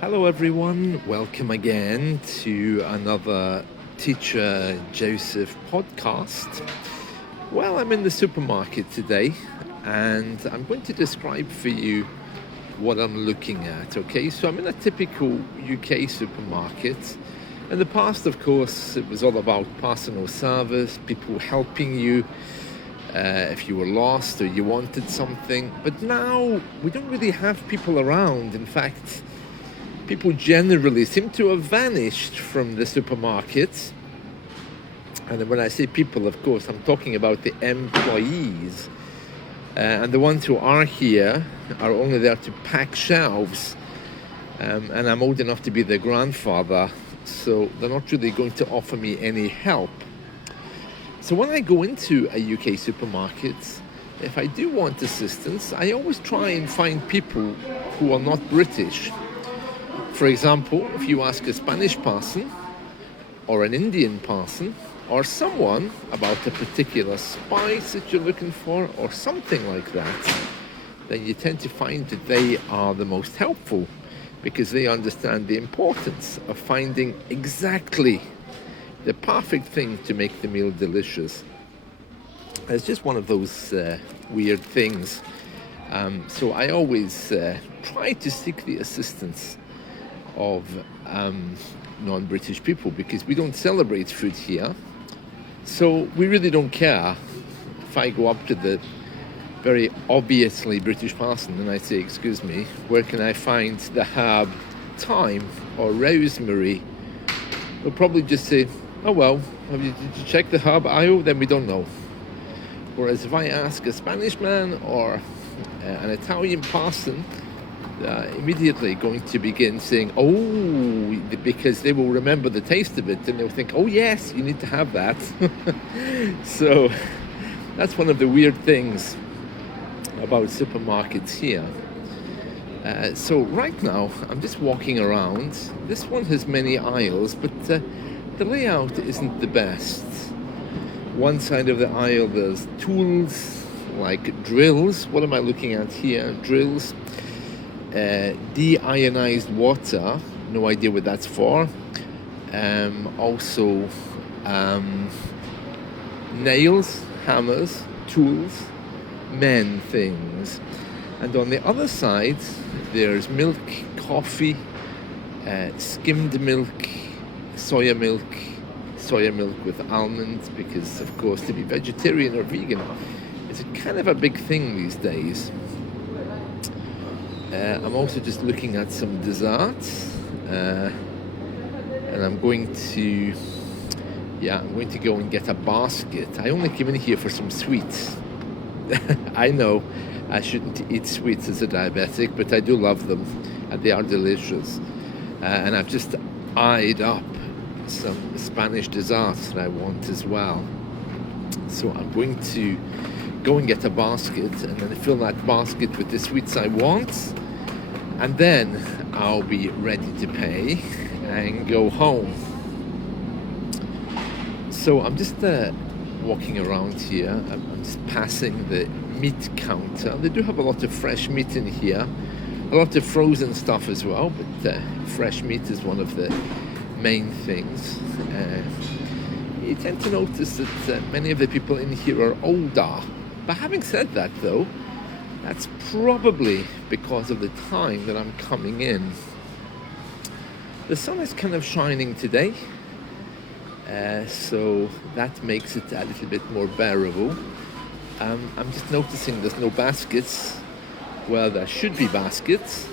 Hello, everyone. Welcome again to another Teacher Joseph podcast. Well, I'm in the supermarket today and I'm going to describe for you what I'm looking at. Okay, so I'm in a typical UK supermarket. In the past, of course, it was all about personal service, people helping you if you were lost or you wanted something. But now we don't really have people around. In fact, people generally seem to have vanished from the supermarkets. And when I say people, of course, I'm talking about the employees. And the ones who are here are only there to pack shelves. And I'm old enough to be their grandfather, so they're not really going to offer me any help. So when I go into a UK supermarket, if I do want assistance, I always try and find people who are not British. For example, if you ask a Spanish person or an Indian person or someone about a particular spice that you're looking for or something like that, then you tend to find that they are the most helpful because they understand the importance of finding exactly the perfect thing to make the meal delicious. It's just one of those weird things. So I always try to seek the assistance of non-British people because we don't celebrate food here. So we really don't care if I go up to the very obviously British person and I say, excuse me, where can I find the herb thyme or rosemary? They'll probably just say, oh well, did you check the herb aisle? Then we don't know. Whereas if I ask a Spanish man or an Italian person, immediately going to begin saying, oh, because they will remember the taste of it and they'll think, oh yes, you need to have that. So that's one of the weird things about supermarkets here. So right now I'm just walking around. This one has many aisles, but the layout isn't the best. One side of the aisle there's tools like drills. What am I looking at here? Drills. Deionized water, no idea what that's for. Also nails, hammers, tools, men things. And on the other side there's milk, coffee, skimmed milk, soya milk with almonds, because of course to be vegetarian or vegan is kind of a big thing these days. I'm also just looking at some desserts, and I'm going to go and get a basket. I only came in here for some sweets. I know I shouldn't eat sweets as a diabetic, but I do love them, and they are delicious. And I've just eyed up some Spanish desserts that I want as well. So I'm going to go and get a basket and then fill that basket with the sweets I want, and then I'll be ready to pay and go home. So I'm just walking around here. I'm just passing the meat counter. They do have a lot of fresh meat in here, a lot of frozen stuff as well, but fresh meat is one of the main things. You tend to notice that many of the people in here are older. But having said that, though, that's probably because of the time that I'm coming in. The sun is kind of shining today, so that makes it a little bit more bearable. I'm just noticing there's no baskets where there should be baskets,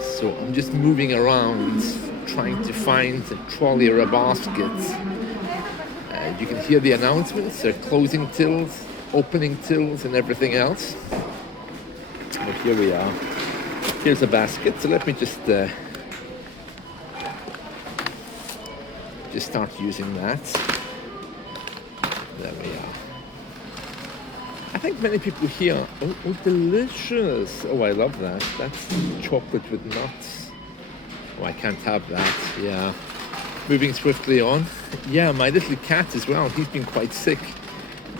so I'm just moving around trying to find a trolley or a basket. You can hear the announcements. They're closing tills, opening tills, and everything else. Well, here we are. Here's a basket. So let me just start using that. There we are. I think many people here. Oh, delicious! Oh, I love that. That's chocolate with nuts. Oh, I can't have that. Yeah. Moving swiftly on. Yeah, my little cat as well. He's been quite sick.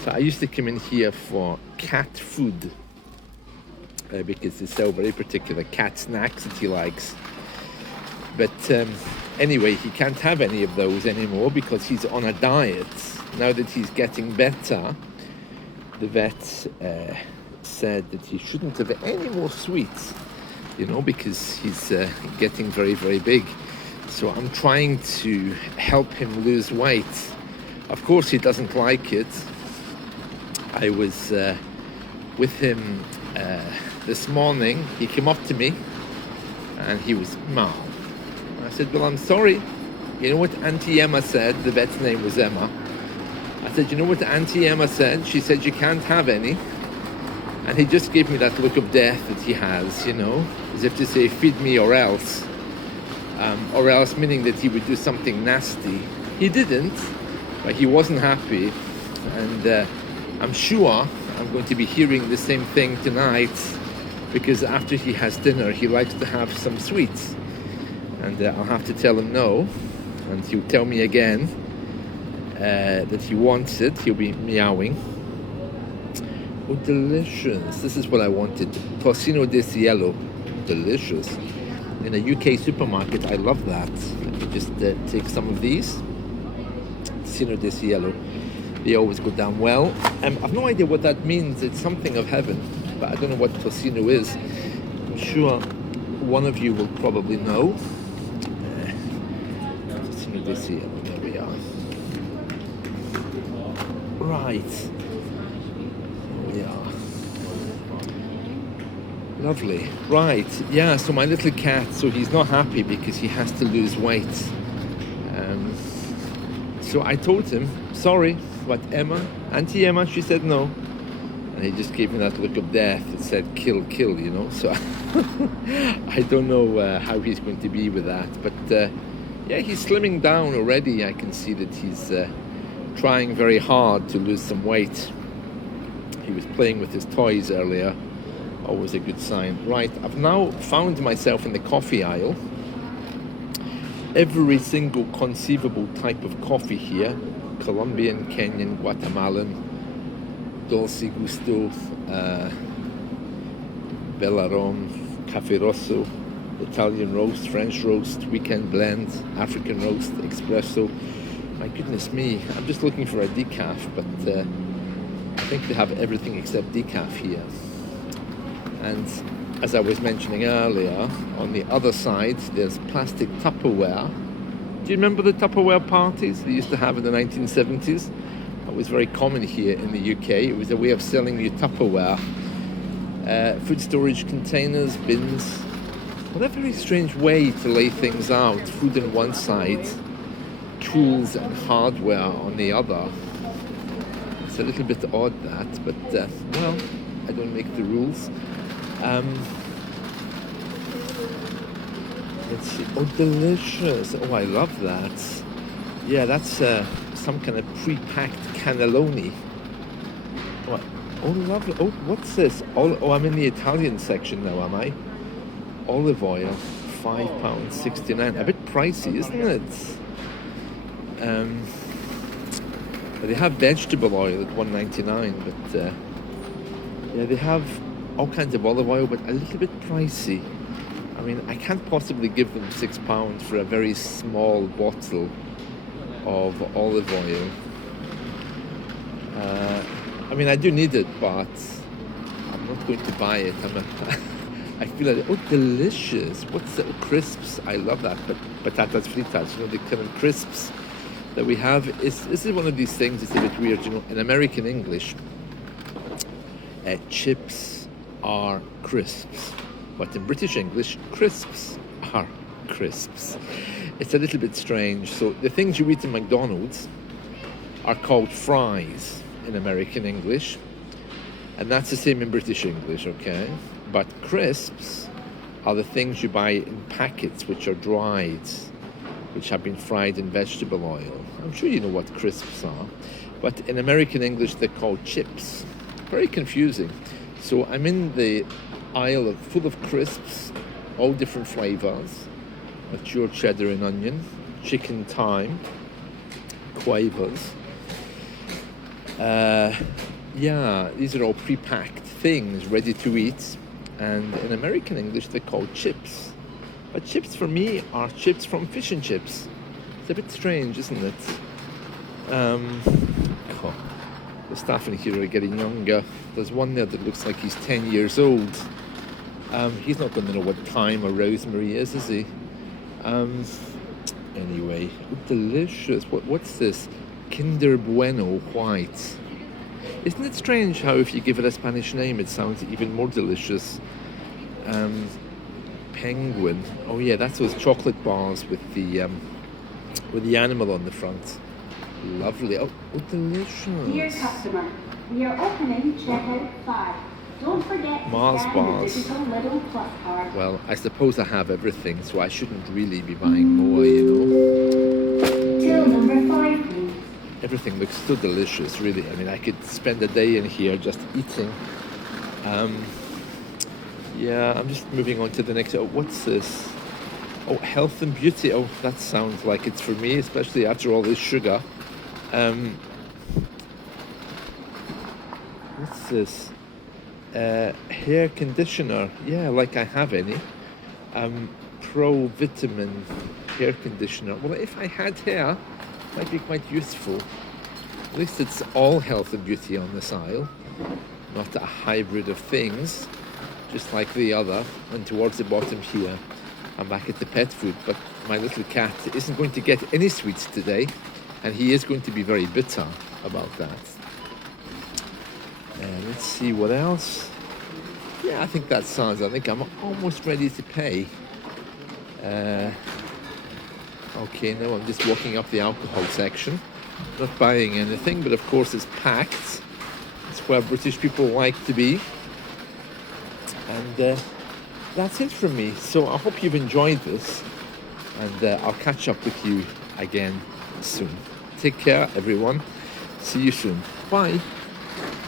So I used to come in here for cat food because they sell very particular cat snacks that he likes. But anyway, he can't have any of those anymore because he's on a diet. Now that he's getting better, the vet said that he shouldn't have any more sweets, because he's getting very, very big. So I'm trying to help him lose weight. Of course, he doesn't like it. I was with him this morning. He came up to me and he was mal. I said, well, I'm sorry. You know what Auntie Emma said? The vet's name was Emma. I said, you know what Auntie Emma said? She said you can't have any. And he just gave me that look of death that he has, as if to say, feed me or else. Or else meaning that he would do something nasty. He didn't, but he wasn't happy. And I'm sure I'm going to be hearing the same thing tonight, because after he has dinner, he likes to have some sweets. And I'll have to tell him no, and he'll tell me again that he wants it. He'll be meowing. Oh, delicious. This is what I wanted. Tocino di Cielo. Delicious. In a UK supermarket, I love that. Let me just take some of these. Tocino di Cielo. They always go down well. I've no idea what that means. It's something of heaven, but I don't know what tocino is. I'm sure one of you will probably know. Tocino di Cielo. There we are. Right. Lovely. Right, yeah, so my little cat, so he's not happy because he has to lose weight. So I told him, sorry, but Auntie Emma, she said no. And he just gave me that look of death that said, kill, So I don't know how he's going to be with that. But yeah, he's slimming down already. I can see that he's trying very hard to lose some weight. He was playing with his toys earlier. Always a good sign. Right, I've now found myself in the coffee aisle. Every single conceivable type of coffee here. Colombian, Kenyan, Guatemalan, Dulce Gusto, Bellarom, Cafe Rosso, Italian roast, French roast, weekend blend, African roast, espresso. My goodness me, I'm just looking for a decaf, but I think they have everything except decaf here. And as I was mentioning earlier, on the other side, there's plastic Tupperware. Do you remember the Tupperware parties they used to have in the 1970s? That was very common here in the UK. It was a way of selling you Tupperware. Food storage containers, bins. What a very strange way to lay things out. Food on one side, tools and hardware on the other. It's a little bit odd that, but well, I don't make the rules. Let's see. Oh, delicious. Oh, I love that. Yeah, that's some kind of pre-packed cannelloni. Oh, lovely. Oh, what's this? Oh, I'm in the Italian section now, am I? Olive oil, £5.69. A bit pricey, isn't it? But they have vegetable oil at $1.99, but yeah, they have all kinds of olive oil, but a little bit pricey. I mean, I can't possibly give them £6 for a very small bottle of olive oil. I mean, I do need it, but I'm not going to buy it. I feel like, oh, delicious. What's that? Crisps. I love that. But patatas fritas, the kind of crisps that we have. This is one of these things, it's a bit weird, in American English, chips are crisps. But in British English, crisps are crisps. It's a little bit strange. So the things you eat in McDonald's are called fries in American English. And that's the same in British English, okay? But crisps are the things you buy in packets, which are dried, which have been fried in vegetable oil. I'm sure you know what crisps are. But in American English, they're called chips. Very confusing. So I'm in the aisle full of crisps, all different flavors, mature cheddar and onion, chicken thyme, quavers. Yeah, these are all pre-packed things ready to eat, and in American English they're called chips. But chips for me are chips from fish and chips. It's a bit strange, isn't it? Um, oh, the staff in here are getting younger. There's one there that looks like he's 10 years old. He's not going to know what thyme or rosemary is he? Anyway, delicious. What's this? Kinder Bueno White. Isn't it strange how if you give it a Spanish name, it sounds even more delicious? Penguin. Oh yeah, that's those chocolate bars with the animal on the front. Lovely. Oh, delicious. Dear customer, we are opening checkout 5. Don't forget to Mars scan bars. the digital little plus card. Well, I suppose I have everything, so I shouldn't really be buying more, you know. Till number 5, please. Everything looks so delicious, really. I mean, I could spend a day in here just eating. Yeah, I'm just moving on to the next. Oh, what's this? Oh, health and beauty. Oh, that sounds like it's for me, especially after all this sugar. What's this? Hair conditioner. Yeah, like I have any. Pro Vitamin hair conditioner. Well, if I had hair, it might be quite useful. At least it's all health and beauty on this aisle, not a hybrid of things, just like the other. And towards the bottom here, I'm back at the pet food, but my little cat isn't going to get any sweets today, and he is going to be very bitter about that. Let's see what else. Yeah, I think that sounds. I think I'm almost ready to pay. Okay, now I'm just walking up the alcohol section, not buying anything, but of course it's packed. It's where British people like to be. And that's it from me. So I hope you've enjoyed this, and I'll catch up with you again soon. Take care, everyone. See you soon. Bye.